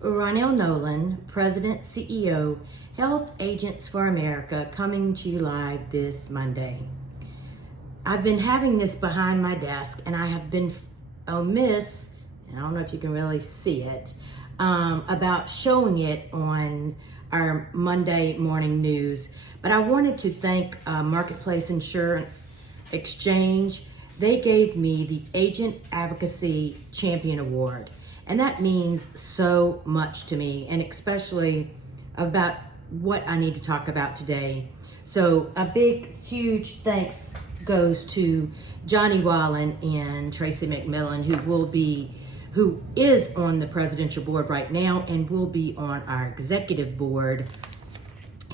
Ronell Nolan, President, CEO, Health Agents for America, coming to you live this Monday. I've been having this behind my desk, and I have been amiss, and I don't know if you can really see it, about showing it on our Monday morning news. But I wanted to thank Marketplace Insurance Exchange. They gave me the Agent Advocacy Champion Award. And that means so much to me, and especially about what I need to talk about today. So a big, huge thanks goes to Johnny Wallen and Tracy McMillan, who is on the presidential board right now and will be on our executive board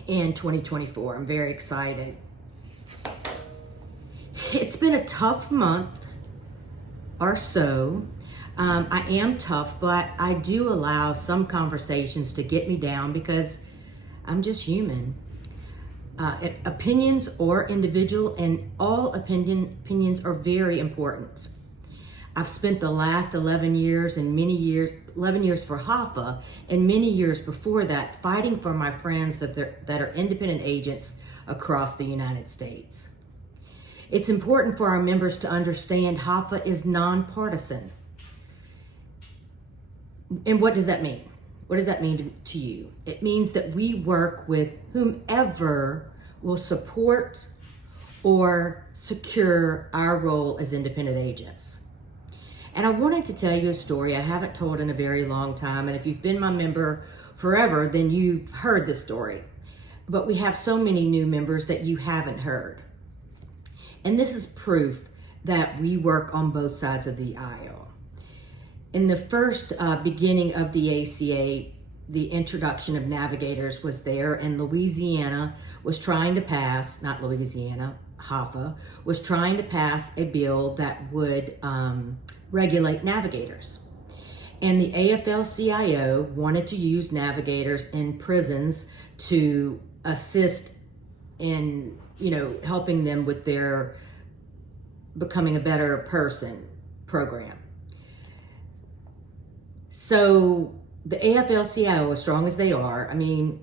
in 2024. I'm very excited. It's been a tough month or so. I am tough, but I do allow some conversations to get me down because I'm just human. Opinions are individual, and all opinions are very important. I've spent the last 11 years for HAFA, and many years before that fighting for my friends that are independent agents across the United States. It's important for our members to understand HAFA is nonpartisan. And what does that mean? What does that mean to you? It means that we work with whomever will support or secure our role as independent agents. And I wanted to tell you a story I haven't told in a very long time. And if you've been my member forever, then you've heard this story. But we have so many new members that you haven't heard. And this is proof that we work on both sides of the aisle. In the first beginning of the ACA, the introduction of navigators was there, and Louisiana was trying to pass, not Louisiana, HAFA, was trying to pass a bill that would regulate navigators. And the AFL-CIO wanted to use navigators in prisons to assist in, helping them with their becoming a better person program. So the AFL-CIO, as strong as they are,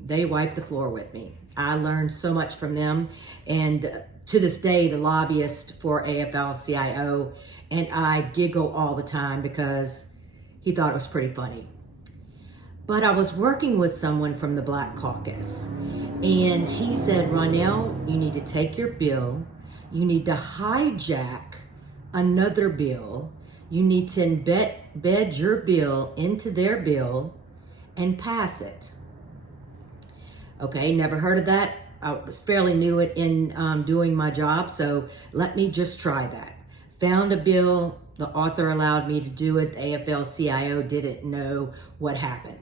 they wiped the floor with me. I learned so much from them. And to this day, the lobbyist for AFL-CIO and I giggle all the time because he thought it was pretty funny. But I was working with someone from the Black Caucus, and he said, Ronell, you need to take your bill, you need to hijack another bill, you need to embed your bill into their bill and pass it. Okay, never heard of that. I was fairly new in doing my job, so let me just try that. Found a bill, the author allowed me to do it, the AFL-CIO didn't know what happened.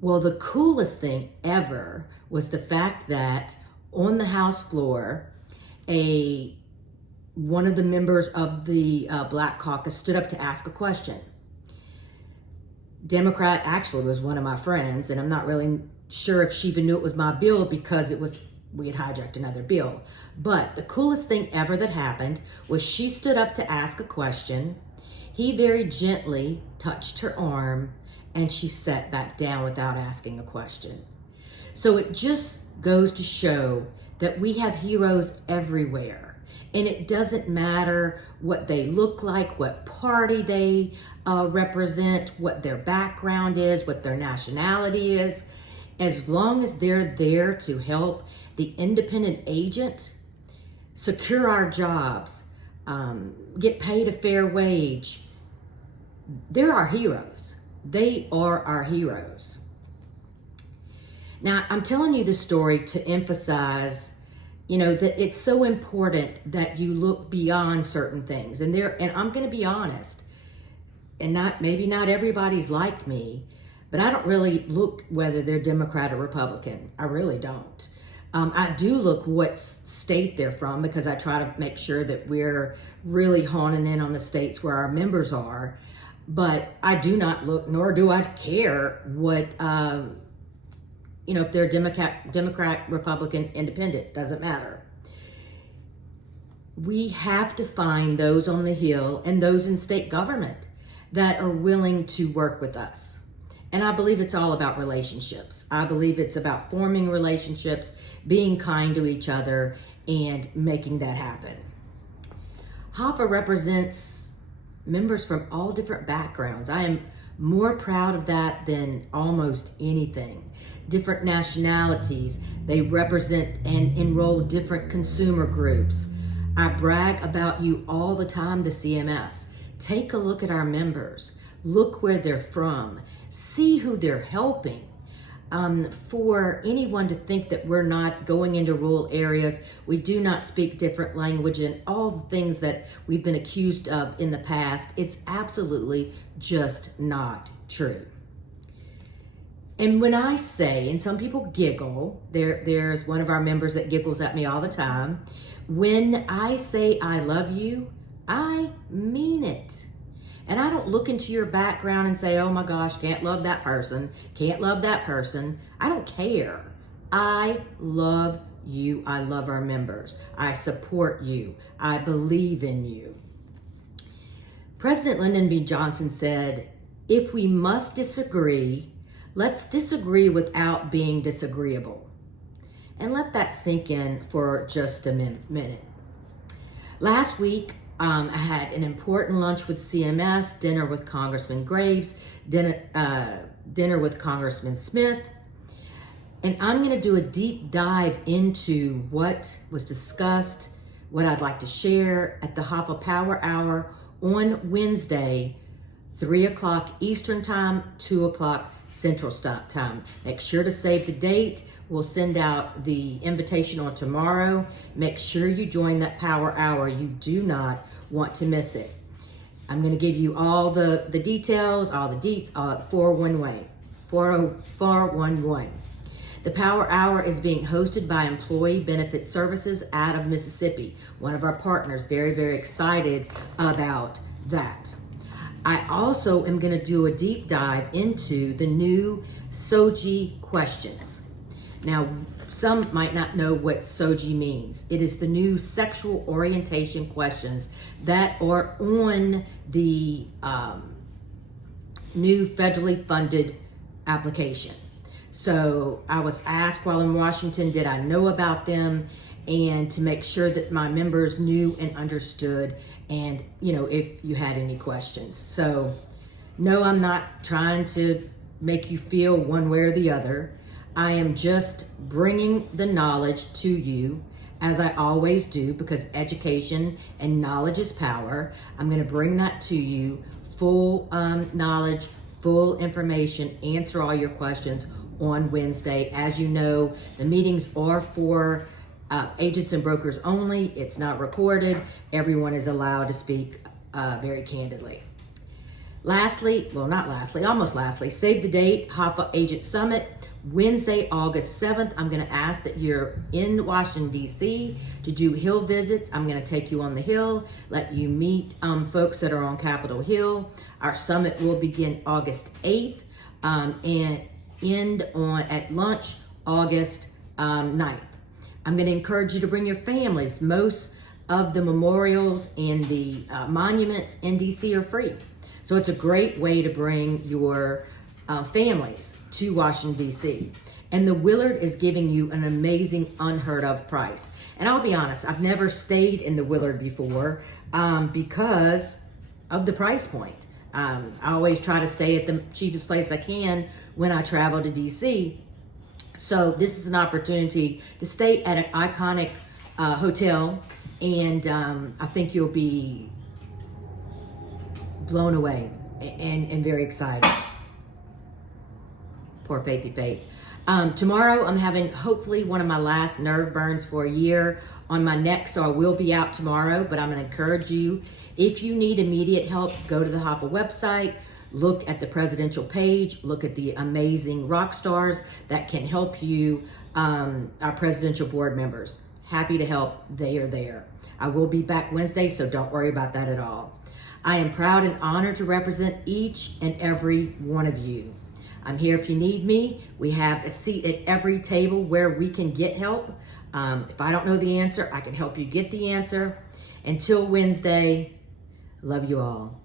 Well, the coolest thing ever was the fact that on the House floor, one of the members of the Black Caucus stood up to ask a question. Democrat actually was one of my friends, and I'm not really sure if she even knew it was my bill because we had hijacked another bill. But the coolest thing ever that happened was she stood up to ask a question. He very gently touched her arm, and she sat back down without asking a question. So it just goes to show that we have heroes everywhere. And it doesn't matter what they look like, what party they represent, what their background is, what their nationality is. As long as they're there to help the independent agent secure our jobs, get paid a fair wage, they're our heroes. They are our heroes. Now, I'm telling you this story to emphasize that it's so important that you look beyond certain things. And I'm going to be honest, and maybe not everybody's like me, but I don't really look whether they're Democrat or Republican. I really don't. I do look what state they're from because I try to make sure that we're really honing in on the states where our members are. But I do not look, nor do I care what if they're Democrat, Republican, Independent, doesn't matter. We have to find those on the Hill and those in state government that are willing to work with us And I believe it's all about relationships. I believe it's about forming relationships, being kind to each other, and making that happen. HAFA represents members from all different backgrounds. I am more proud of that than almost anything. Different nationalities. They represent and enroll different consumer groups. I brag about you all the time, the CMS. Take a look at our members. Look where they're from. See who they're helping. For anyone to think that we're not going into rural areas, we do not speak different language, and all the things that we've been accused of in the past, it's absolutely just not true. And when I say, and some people giggle, there's one of our members that giggles at me all the time, when I say I love you, I mean it. And I don't look into your background and say, oh my gosh, can't love that person, can't love that person. I don't care. I love you. I love our members. I support you. I believe in you. President Lyndon B. Johnson said, if we must disagree, let's disagree without being disagreeable. And let that sink in for just a minute. Last week, I had an important lunch with CMS, dinner with Congressman Graves, dinner with Congressman Smith, and I'm going to do a deep dive into what was discussed, what I'd like to share at the HAFA Power Hour on Wednesday, 3 o'clock Eastern Time, 2 o'clock Central Time. Make sure to save the date. We'll send out the invitation on tomorrow. Make sure you join that Power Hour. You do not want to miss it. I'm going to give you all the details, all the deets, 411. The Power Hour is being hosted by Employee Benefit Services out of Mississippi, one of our partners. Very, very excited about that. I also am going to do a deep dive into the new SOGI questions. Now, some might not know what SOGI means. It is the new sexual orientation questions that are on the new federally funded application. So I was asked while in Washington, did I know about them, and to make sure that my members knew and understood, and if you had any questions. So no, I'm not trying to make you feel one way or the other. I am just bringing the knowledge to you, as I always do, because education and knowledge is power. I'm going to bring that to you, full knowledge, full information, answer all your questions on Wednesday. As you know, the meetings are for agents and brokers only. It's not recorded. Everyone is allowed to speak very candidly. Lastly, almost lastly, save the date, HAFA Agent Summit, Wednesday, August 7th. I'm going to ask that you're in Washington, D.C. to do Hill visits. I'm going to take you on the Hill, let you meet folks that are on Capitol Hill. Our summit will begin August 8th and end at lunch August 9th. I'm going to encourage you to bring your families. Most of the memorials and the monuments in D.C. are free. So it's a great way to bring your families to Washington, D.C. And the Willard is giving you an amazing, unheard of price. And I'll be honest, I've never stayed in the Willard before because of the price point. I always try to stay at the cheapest place I can when I travel to D.C. So this is an opportunity to stay at an iconic hotel, and I think you'll be blown away and very excited. Poor Faithy Faith. Tomorrow I'm having hopefully one of my last nerve burns for a year on my neck, so I will be out tomorrow, but I'm going to encourage you, if you need immediate help, go to the HAFA website, look at the presidential page, look at the amazing rock stars that can help you, our presidential board members. Happy to help, they are there. I will be back Wednesday, so don't worry about that at all. I am proud and honored to represent each and every one of you. I'm here if you need me. We have a seat at every table where we can get help. If I don't know the answer, I can help you get the answer. Until Wednesday, love you all.